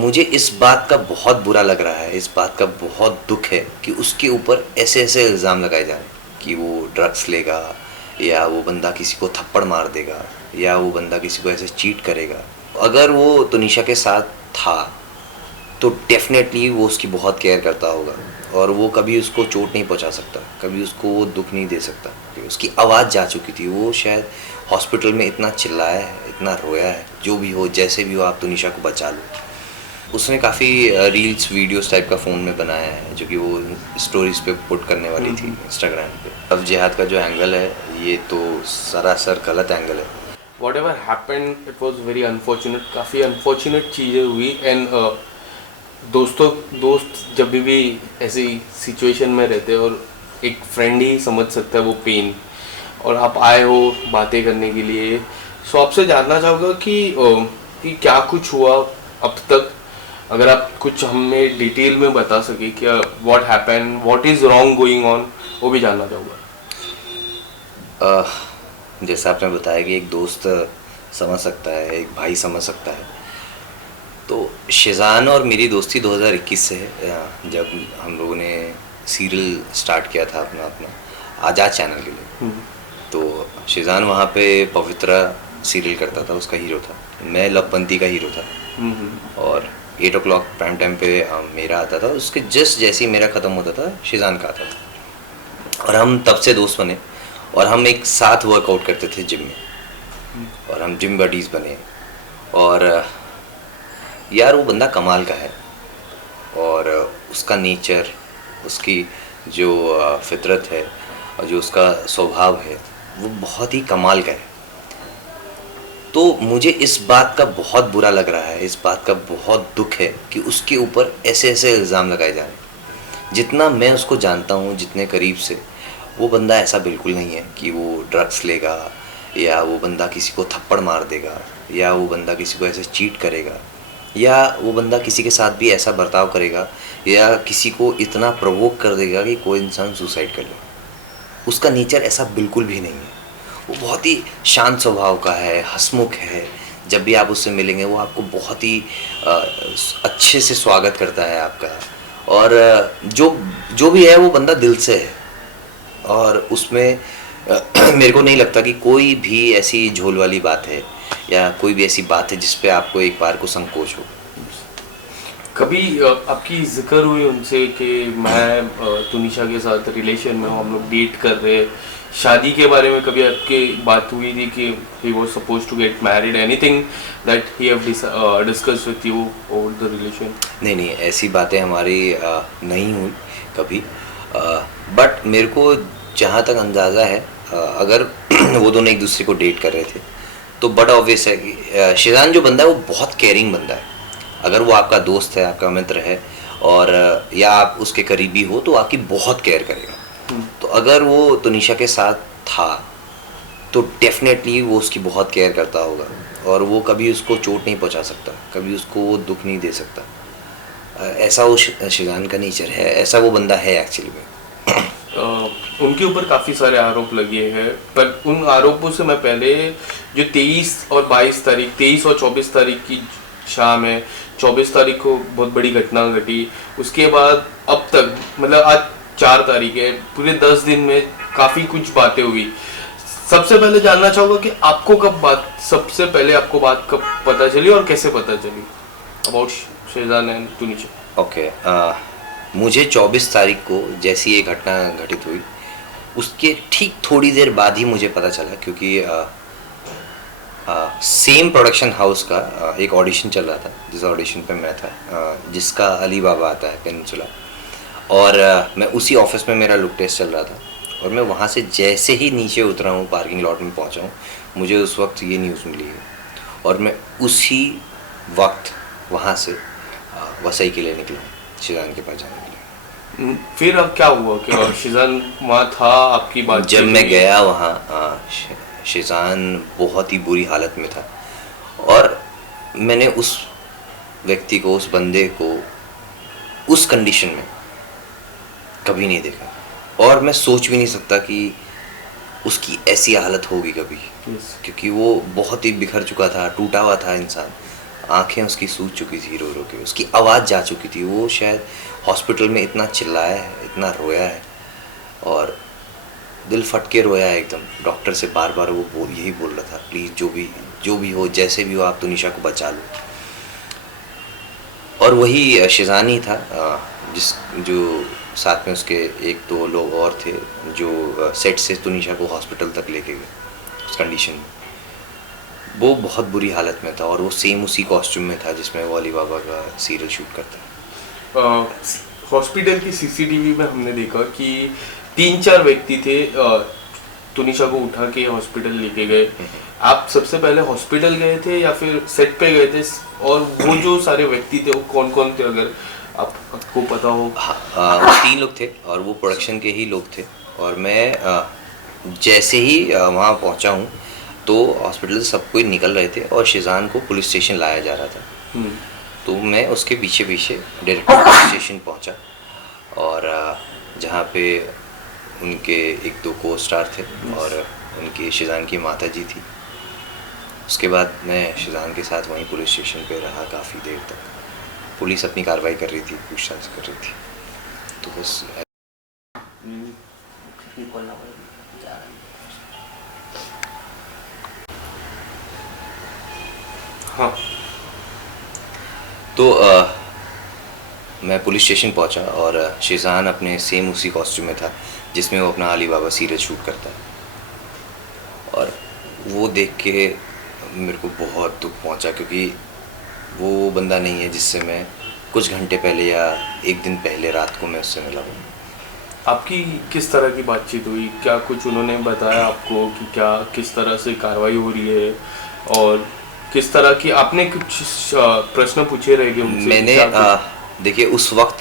मुझे इस बात का बहुत बुरा लग रहा है, इस बात का बहुत दुख है कि उसके ऊपर ऐसे ऐसे इल्ज़ाम लगाए जा रहे हैं कि वो ड्रग्स लेगा, या वो बंदा किसी को थप्पड़ मार देगा, या वो बंदा किसी को ऐसे चीट करेगा। अगर वो तनिषा के साथ था तो डेफिनेटली वो उसकी बहुत केयर करता होगा, और वो कभी उसको चोट नहीं पहुंचा सकता, कभी उसको वो दुख नहीं दे सकता। उसकी आवाज़ जा चुकी थी, वो शायद हॉस्पिटल में इतना चिल्लाया है, इतना रोया है। जो भी हो, जैसे भी हो, आप तनिषा को बचा लो। उसने काफ़ी रील्स वीडियोस टाइप का फ़ोन में बनाया है, जो कि वो स्टोरीज़ पे पुट करने वाली थी इंस्टाग्राम पे। अब जिहाद का जो एंगल है, ये तो सरासर गलत एंगल है। Whatever happened, it was very unfortunate. काफ़ी अनफॉर्चुनेट चीज़ें हुई एंड दोस्त जब भी ऐसी सिचुएशन में रहते हैं और एक फ्रेंड ही समझ सकता है वो पेन, और आप आए हो बातें करने के लिए। सो आपसे जानना चाहूँगा कि क्या कुछ हुआ अब तक, अगर आप कुछ हमें डिटेल में बता सके कि what happen, what is wrong going on, वो भी जानना चाहूँगा। जैसा आपने बताया कि एक दोस्त समझ सकता है, एक भाई समझ सकता है, तो शिज़ान और मेरी दोस्ती 2021 से है, जब हम लोगों ने सीरियल स्टार्ट किया था अपना आज़ाद चैनल के लिए। तो शिज़ान वहाँ पे पवित्रा सीरियल करता था, उसका हीरो था, मैं लवबंती का हीरो था, और 8 o'clock प्राइम टाइम पे मेरा आता था, उसके जस्ट जैसे ही मेरा ख़त्म होता था शिज़ान का आता था, और हम तब से दोस्त बने, और हम एक साथ वर्कआउट करते थे जिम में, और हम जिम बडीज़ बने। और यार वो बंदा कमाल का है, और उसका नेचर, उसकी जो फितरत है, और जो उसका स्वभाव है, वो बहुत ही कमाल का है। तो मुझे इस बात का बहुत बुरा लग रहा है, इस बात का बहुत दुख है कि उसके ऊपर ऐसे ऐसे इल्ज़ाम लगाए जा रहे हैं। जितना मैं उसको जानता हूँ, जितने करीब से, वो बंदा ऐसा बिल्कुल नहीं है कि वो ड्रग्स लेगा, या वो बंदा किसी को थप्पड़ मार देगा, या वो बंदा किसी को ऐसे चीट करेगा, या वो बंदा किसी के साथ भी ऐसा बर्ताव करेगा, या किसी को इतना प्रोवोक कर देगा कि कोई इंसान सुसाइड कर ले। उसका नेचर ऐसा बिल्कुल भी नहीं है। वो बहुत ही शांत स्वभाव का है, हंसमुख है। जब भी आप उससे मिलेंगे वो आपको बहुत ही अच्छे से स्वागत करता है आपका, और जो जो भी है वो बंदा दिल से है, और उसमें मेरे को नहीं लगता कि कोई भी ऐसी झोल वाली बात है, या कोई भी ऐसी बात है जिस पे आपको एक बार को संकोच हो। कभी आपकी जिक्र हुई उनसे कि मैं तुनिशा के साथ रिलेशन में हूँ, हम लोग डेट कर रहे हैं, शादी के बारे में कभी आपकी बात हुई थी कि he was suppose to get married, anything that he have discussed with you over the relation? नहीं, ऐसी बातें हमारी नहीं हुई कभी, बट मेरे को जहाँ तक अंदाज़ा है, अगर वो दोनों एक दूसरे को डेट कर रहे थे तो बड़ा ऑब्वियस है कि शिजान जो बंदा है वो बहुत केयरिंग बंदा है। अगर वो आपका दोस्त है, आपका मित्र है, और या आप उसके करीबी हो, तो आपकी बहुत केयर करेगा। तो अगर वो तनिषा के साथ था तो डेफिनेटली वो उसकी बहुत केयर करता होगा, और वो कभी उसको चोट नहीं पहुंचा सकता, कभी उसको वो दुख नहीं दे सकता। ऐसा वो शिजान का नेचर है, ऐसा वो बंदा है एक्चुअली में। उनके ऊपर काफ़ी सारे आरोप लगे हैं, पर उन आरोपों से मैं पहले जो 23 और 22 तारीख, 23 और 24 तारीख की शाम है, 24 तारीख को बहुत बड़ी घटना घटी, उसके बाद अब तक, मतलब आज 4 तारीख है, पूरे 10 दिन में काफ़ी कुछ बातें हुई। सबसे पहले जानना चाहूँगा कि आपको सबसे पहले आपको बात कब पता चली और कैसे पता चली about Schezwan and Tunisha? Okay, मुझे 24 तारीख को जैसी ये घटना घटित हुई, उसके ठीक थोड़ी देर बाद ही मुझे पता चला, क्योंकि सेम प्रोडक्शन हाउस का एक ऑडिशन चल रहा था, जिस ऑडिशन पे मैं था, जिसका अली बाबा आता है पेनिनसुला, और मैं उसी ऑफिस में मेरा लुक टेस्ट चल रहा था, और मैं वहाँ से जैसे ही नीचे उतरा हूँ, पार्किंग लॉट में पहुँचा हूँ, मुझे उस वक्त ये न्यूज़ मिली है, और मैं उसी वक्त वहाँ से वसई के लिए निकला शिजान के पास जाने के लिए। फिर अब क्या हुआ कि शिजान वहाँ था, आपकी बात जब मैं गया वहाँ, शिजान बहुत ही बुरी हालत में था, और मैंने उस व्यक्ति को, उस बंदे को उस कंडीशन में कभी नहीं देखा, और मैं सोच भी नहीं सकता कि उसकी ऐसी हालत होगी कभी, क्योंकि वो बहुत ही बिखर चुका था, टूटा हुआ था इंसान। आंखें उसकी सूज चुकी थी रो रो के, उसकी आवाज़ जा चुकी थी। वो शायद हॉस्पिटल में इतना चिल्लाया है, इतना रोया है, और दिल फट के रोया है एकदम। डॉक्टर से बार बार वो यही बोल रहा था, प्लीज़ जो भी हो, जैसे भी हो, आप तुनिशा को बचा लो। और वही शिजान ही था जो साथ में उसके एक दो लोग और थे जो सेट से तुनिशा को हॉस्पिटल तक लेके गए उस कंडीशन में। वो बहुत बुरी हालत में था, और वो सेम उसी कॉस्ट्यूम में था जिसमें वो अली बाबा का सीरियल शूट करता है। हॉस्पिटल की सीसीटीवी में हमने देखा कि 3-4 व्यक्ति थे तुनिशा को उठा के हॉस्पिटल लेके गए। आप सबसे पहले हॉस्पिटल गए थे या फिर सेट पे गए थे, और वो जो सारे व्यक्ति थे वो कौन कौन थे, अगर आपको पता हो? वो 3 लोग थे और वो प्रोडक्शन के ही लोग थे। और मैं जैसे ही वहाँ पहुँचा हूँ तो हॉस्पिटल से सब कोई निकल रहे थे और शिजान को पुलिस स्टेशन लाया जा रहा था। तो मैं उसके पीछे पीछे डायरेक्ट पुलिस स्टेशन पहुँचा, और जहाँ पे उनके 1-2 को स्टार थे और उनकी शिजान की माता जी थी। उसके बाद मैं शिजान के साथ वहीं पुलिस स्टेशन पे रहा काफ़ी देर तक। पुलिस अपनी कार्रवाई कर रही थी, पूछताछ कर रही थी। तो बस हाँ। तो मैं पुलिस स्टेशन पहुंचा और शिजान अपने सेम उसी कॉस्ट्यूम में था जिसमें वो अपना अली बाबा सीरियल शूट करता है। और वो देख के मेरे को बहुत दुख पहुंचा, क्योंकि वो बंदा नहीं है जिससे मैं कुछ घंटे पहले या एक दिन पहले रात को मैं उससे मिला हूँ। आपकी किस तरह की बातचीत हुई? क्या कुछ उन्होंने बताया आपको कि क्या किस तरह से कार्रवाई हो रही है, और किस तरह की आपने कुछ प्रश्न पूछे रहेंगे उनसे? मैंने देखिए उस वक्त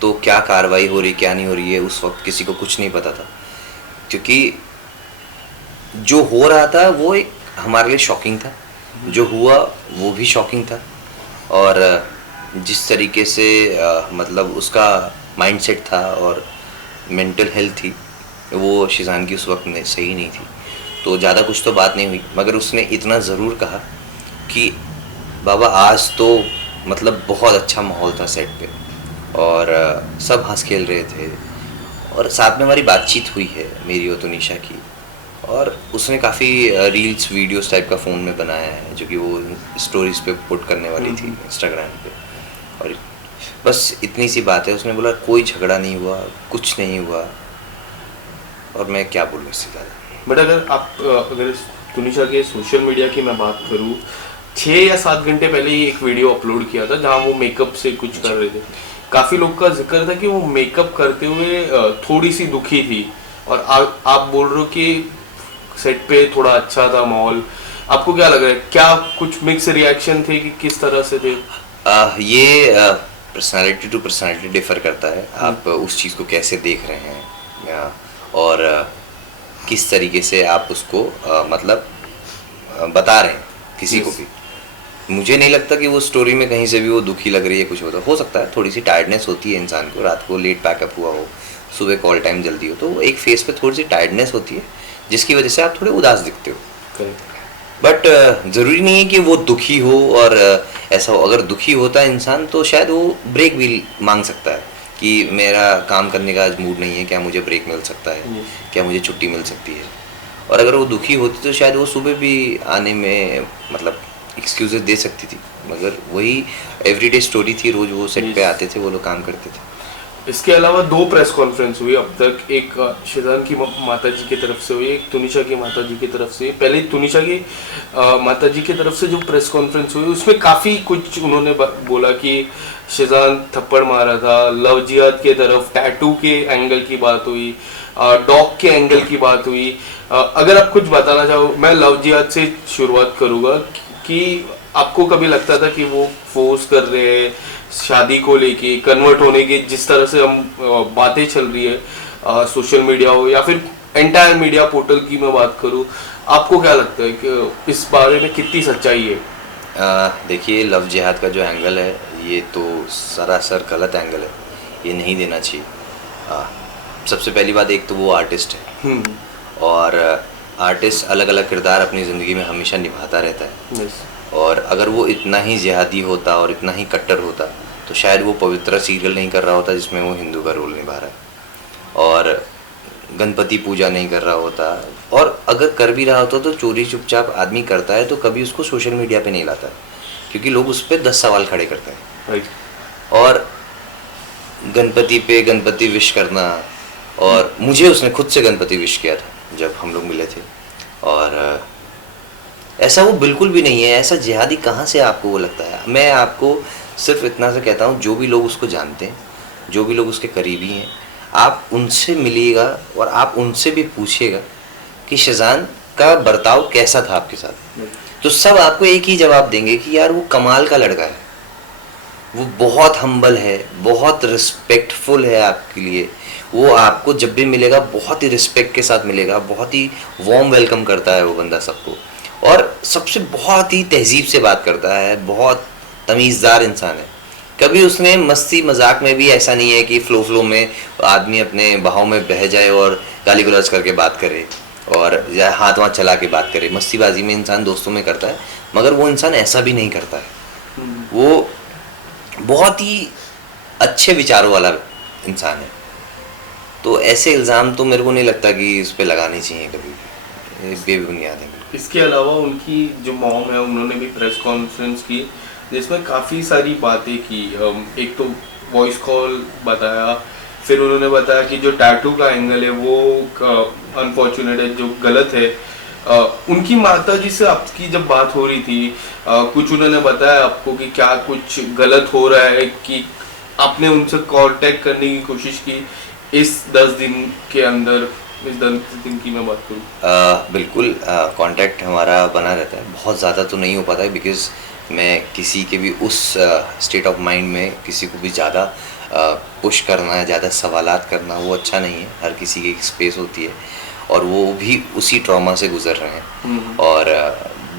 तो क्या कार्रवाई हो रही क्या नहीं हो रही है उस वक्त किसी को कुछ नहीं पता था, क्योंकि जो हो रहा था वो एक हमारे लिए शॉकिंग था, जो हुआ वो भी शॉकिंग था। और जिस तरीके से मतलब उसका माइंडसेट था और मेंटल हेल्थ थी वो शिजान की उस वक्त सही नहीं थी। तो ज़्यादा कुछ तो बात नहीं हुई, मगर उसने इतना ज़रूर कहा कि बाबा आज तो मतलब बहुत अच्छा माहौल था सेट पे, और सब हंस खेल रहे थे, और साथ में हमारी बातचीत हुई है मेरी और तुनिशा की। और उसने काफ़ी रील्स वीडियोस टाइप का फ़ोन में बनाया है जो कि वो स्टोरीज पे पुट करने वाली थी इंस्टाग्राम पे। और बस इतनी सी बात है, उसने बोला कोई झगड़ा नहीं हुआ, कुछ नहीं हुआ, और मैं क्या बोलूँ इससे ज़्यादा। बट अगर तुनिशा के सोशल मीडिया की मैं बात करूँ, 6 या 7 घंटे पहले ही एक वीडियो अपलोड किया था जहाँ वो मेकअप से कुछ कर रहे थे। काफ़ी लोग का जिक्र था कि वो मेकअप करते हुए थोड़ी सी दुखी थी, और आप बोल रहे हो कि सेट पे थोड़ा अच्छा था माहौल। आपको क्या लग रहा है, क्या कुछ मिक्स रिएक्शन थे कि किस तरह से थे? ये पर्सनालिटी टू पर्सनालिटी डिफर करता है, आप उस चीज़ को कैसे देख रहे हैं और किस तरीके से आप उसको मतलब बता रहे हैं किसी को भी। मुझे नहीं लगता कि वो स्टोरी में कहीं से भी वो दुखी लग रही है, कुछ होता हो सकता है थोड़ी सी टायर्डनेस होती है इंसान को, रात को लेट पैकअप हुआ हो, सुबह कॉल टाइम जल्दी हो, तो एक फेस पे थोड़ी सी टायर्डनेस होती है जिसकी वजह से आप थोड़े उदास दिखते हो। बट ज़रूरी नहीं है कि वो दुखी हो, और ऐसा हो। अगर दुखी होता है इंसान तो शायद वो ब्रेक भी मांग सकता है कि मेरा काम करने का आज मूड नहीं है, क्या मुझे ब्रेक मिल सकता है, क्या मुझे छुट्टी मिल सकती है। और अगर वो दुखी होती तो शायद वो सुबह भी आने में मतलब एक्सक्यूज़ दे सकती थी, मगर वही एवरीडे स्टोरी थी, रोज़ वो सेट पे आते थे, वो लोग काम करते थे। इसके अलावा 2 प्रेस कॉन्फ्रेंस हुई अब तक, एक शिजान की माता जी की तरफ से हुई, एक तुनिशा की माता जी की तरफ से। पहले तुनिशा की माता जी की तरफ से जो प्रेस कॉन्फ्रेंस हुई उसमें काफ़ी कुछ उन्होंने बोला कि शिजान थप्पड़ मारा था, लव जिहाद के तरफ टैटू के एंगल की बात हुई, डॉग के एंगल की बात हुई। अगर आप कुछ बताना चाहो, मैं लव जिहाद से शुरुआत करूँगा कि आपको कभी लगता था कि वो फोर्स कर रहे हैं शादी को लेके, कन्वर्ट होने के, जिस तरह से हम बातें चल रही है सोशल मीडिया हो या फिर एंटायर मीडिया पोर्टल की मैं बात करूँ, आपको क्या लगता है कि इस बारे में कितनी सच्चाई है? देखिए लव जिहाद का जो एंगल है ये तो सरासर गलत एंगल है, ये नहीं देना चाहिए। सबसे पहली बात, एक तो वो आर्टिस्ट है और आर्टिस्ट अलग अलग किरदार अपनी ज़िंदगी में हमेशा निभाता रहता है। और अगर वो इतना ही जिहादी होता और इतना ही कट्टर होता तो शायद वो पवित्रा सीरियल नहीं कर रहा होता जिसमें वो हिंदू का रोल निभा रहा है, और गणपति पूजा नहीं कर रहा होता, और अगर कर भी रहा होता तो चोरी चुपचाप आदमी करता है तो कभी उसको सोशल मीडिया पे नहीं लाता, क्योंकि लोग उस पर 10 सवाल खड़े करते हैं। और गणपति पे गणपति विश करना, और मुझे उसने खुद से गणपति विश किया था जब हम लोग मिले थे, और ऐसा वो बिल्कुल भी नहीं है। ऐसा जिहादी कहाँ से आपको वो लगता है? मैं आपको सिर्फ इतना सा कहता हूँ, जो भी लोग उसको जानते हैं, जो भी लोग उसके करीबी हैं, आप उनसे मिलिएगा और आप उनसे भी पूछिएगा कि शेजान का बर्ताव कैसा था आपके साथ, तो सब आपको एक ही जवाब देंगे कि यार वो कमाल का लड़का है, वो बहुत हम्बल है, बहुत रिस्पेक्टफुल है आपके लिए, वो आपको जब भी मिलेगा बहुत ही रिस्पेक्ट के साथ मिलेगा, बहुत ही वार्म वेलकम करता है वो बंदा सबको, और सबसे बहुत ही तहजीब से बात करता है, बहुत तमीज़दार इंसान है। कभी उसने मस्ती मजाक में भी ऐसा नहीं है कि फ्लो में आदमी अपने बहाव में बह जाए और गाली गलौज करके बात करे और या हाथ वाथ चला के बात करे। मस्तीबाजी में इंसान दोस्तों में करता है, मगर वो इंसान ऐसा भी नहीं करता है। वो बहुत ही अच्छे विचारों वाला इंसान है। तो ऐसे इल्ज़ाम तो मेरे को नहीं लगता कि इस पर लगाने चाहिए कभी भी, ये बेबुनियाद है। इसके अलावा उनकी जो मॉम है, उन्होंने भी प्रेस कॉन्फ्रेंस की जिसमें काफ़ी सारी बातें की। एक तो वॉइस कॉल बताया, फिर उन्होंने बताया कि जो टैटू का एंगल है वो अनफॉर्चुनेट है, जो गलत है। उनकी माता जी से आपकी जब बात हो रही थी, कुछ उन्होंने बताया आपको कि क्या कुछ गलत हो रहा है, कि आपने उनसे कांटेक्ट करने की कोशिश की इस 10 दिन के अंदर? इस 10 दिन की मैं बात करूँ, बिल्कुल कांटेक्ट हमारा बना रहता है। बहुत ज़्यादा तो नहीं हो पाता है, बिकॉज़ मैं किसी के भी उस स्टेट ऑफ माइंड में किसी को भी ज़्यादा पुश करना, ज़्यादा सवालात करना वो अच्छा नहीं है। हर किसी की एक स्पेस होती है और वो भी उसी ट्रॉमा से गुजर रहे हैं, और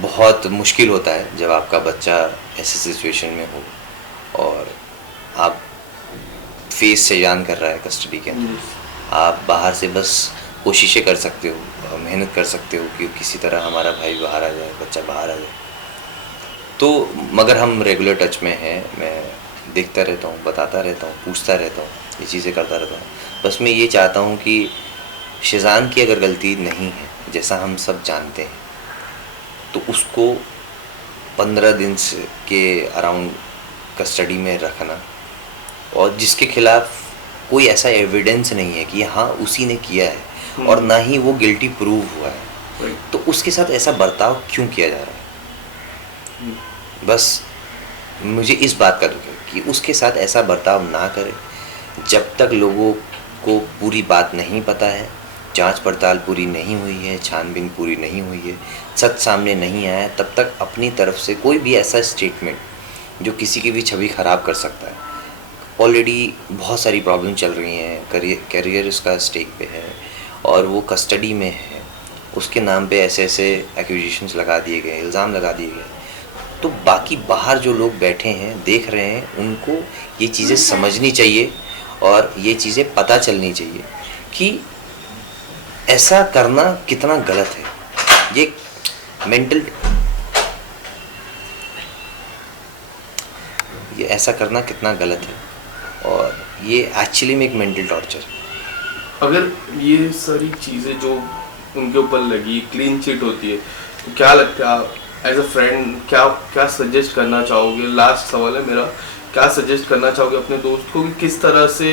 बहुत मुश्किल होता है जब आपका बच्चा ऐसे सिचुएशन में हो और आप फेस से जान कर रहा है कस्टडी के अंदर। आप बाहर से बस कोशिशें कर सकते हो, मेहनत कर सकते हो कि किसी तरह हमारा भाई बाहर आ जाए, बच्चा बाहर आ जाए। तो मगर हम रेगुलर टच में हैं, मैं देखता रहता हूँ, बताता रहता हूँ, पूछता रहता हूँ, ये चीज़ें करता रहता हूँ। बस मैं ये चाहता हूँ कि शेजान की अगर गलती नहीं है, जैसा हम सब जानते हैं, तो उसको 15 दिन से के अराउंड कस्टडी में रखना, और जिसके खिलाफ कोई ऐसा एविडेंस नहीं है कि हाँ उसी ने किया है और ना ही वो गिल्टी प्रूव हुआ है, तो उसके साथ ऐसा बर्ताव क्यों किया जा रहा है? बस मुझे इस बात का दुख है कि उसके साथ ऐसा बर्ताव ना करें। जब तक लोगों को पूरी बात नहीं पता है, जांच पड़ताल पूरी नहीं हुई है, छानबीन पूरी नहीं हुई है, सच सामने नहीं आया, तब तक अपनी तरफ से कोई भी ऐसा स्टेटमेंट जो किसी की भी छवि ख़राब कर सकता है। ऑलरेडी बहुत सारी प्रॉब्लम चल रही हैं, करियर उसका स्टेक पे है और वो कस्टडी में है, उसके नाम पे ऐसे ऐसे एक्यूजेशंस लगा दिए गए, इल्ज़ाम लगा दिए गए। तो बाकी बाहर जो लोग बैठे हैं, देख रहे हैं, उनको ये चीज़ें समझनी चाहिए और ये चीज़ें पता चलनी चाहिए कि ऐसा करना कितना गलत है। ये ऐसा करना कितना गलत है, और ये एक्चुअली में एक मेंटल टॉर्चर है। अगर ये सारी चीज़ें जो उनके ऊपर लगी क्लीन चिट होती है, तो क्या लगता है आप एज अ फ्रेंड क्या सजेस्ट करना चाहोगे? लास्ट सवाल है मेरा, क्या सजेस्ट करना चाहोगे अपने दोस्त को कि किस तरह से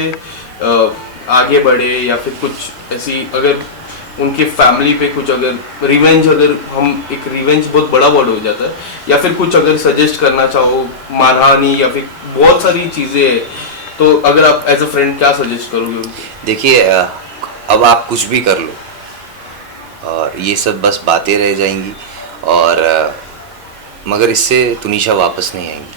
आगे बढ़े, या फिर कुछ ऐसी अगर उनके फैमिली पे कुछ अगर रिवेंज, अगर हम एक रिवेंज बहुत बड़ा वर्ड हो जाता है, या फिर कुछ अगर सजेस्ट करना चाहो, मानहानि या फिर बहुत सारी चीज़ें, तो अगर आप एज अ फ्रेंड क्या सजेस्ट करोगे? देखिए, अब आप कुछ भी कर लो और ये सब बस बातें रह जाएंगी, और मगर इससे तुनिशा वापस नहीं आएंगी।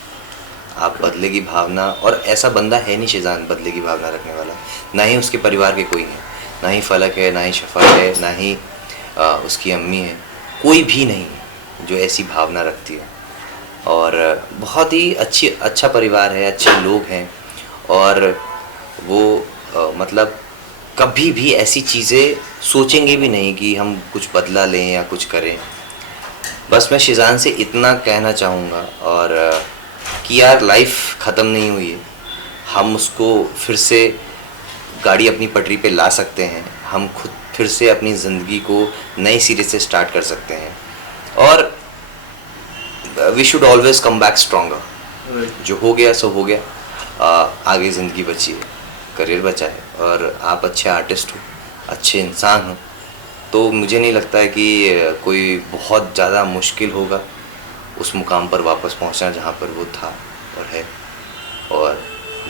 आप बदले की भावना, और ऐसा बंदा है नहीं शेजान बदले की भावना रखने वाला, ना ही उसके परिवार के कोई है, ना ही फलक है, ना ही शफा है, ना ही उसकी अम्मी है, कोई भी नहीं जो ऐसी भावना रखती है। और बहुत ही अच्छा परिवार है, अच्छे लोग हैं, और वो मतलब कभी भी ऐसी चीज़ें सोचेंगे भी नहीं कि हम कुछ बदला लें या कुछ करें। बस मैं शिजान से इतना कहना चाहूँगा और कि यार लाइफ ख़त्म नहीं हुई है, हम उसको फिर से गाड़ी अपनी पटरी पे ला सकते हैं, हम खुद फिर से अपनी ज़िंदगी को नए सिरे से स्टार्ट कर सकते हैं और we should always come back stronger. जो हो गया सो हो गया, आगे ज़िंदगी बची है, करियर बचा है और आप अच्छे आर्टिस्ट हो, अच्छे इंसान हो, तो मुझे नहीं लगता है कि कोई बहुत ज़्यादा मुश्किल होगा उस मुकाम पर वापस पहुंचना जहां पर वो था और है। और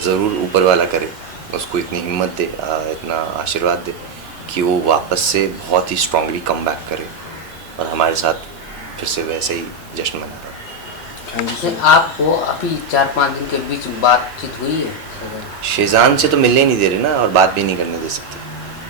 ज़रूर ऊपर वाला करे, उसको इतनी हिम्मत दे, इतना आशीर्वाद दे कि वो वापस से बहुत ही स्ट्रांगली कम बैक करे और हमारे साथ फिर से वैसे ही जश्न मनाता है। नहीं, आपको अभी 4-5 दिन के बीच बातचीत हुई है? शिजान से तो मिलने ही नहीं दे रहे ना और बात भी नहीं करने दे सकते।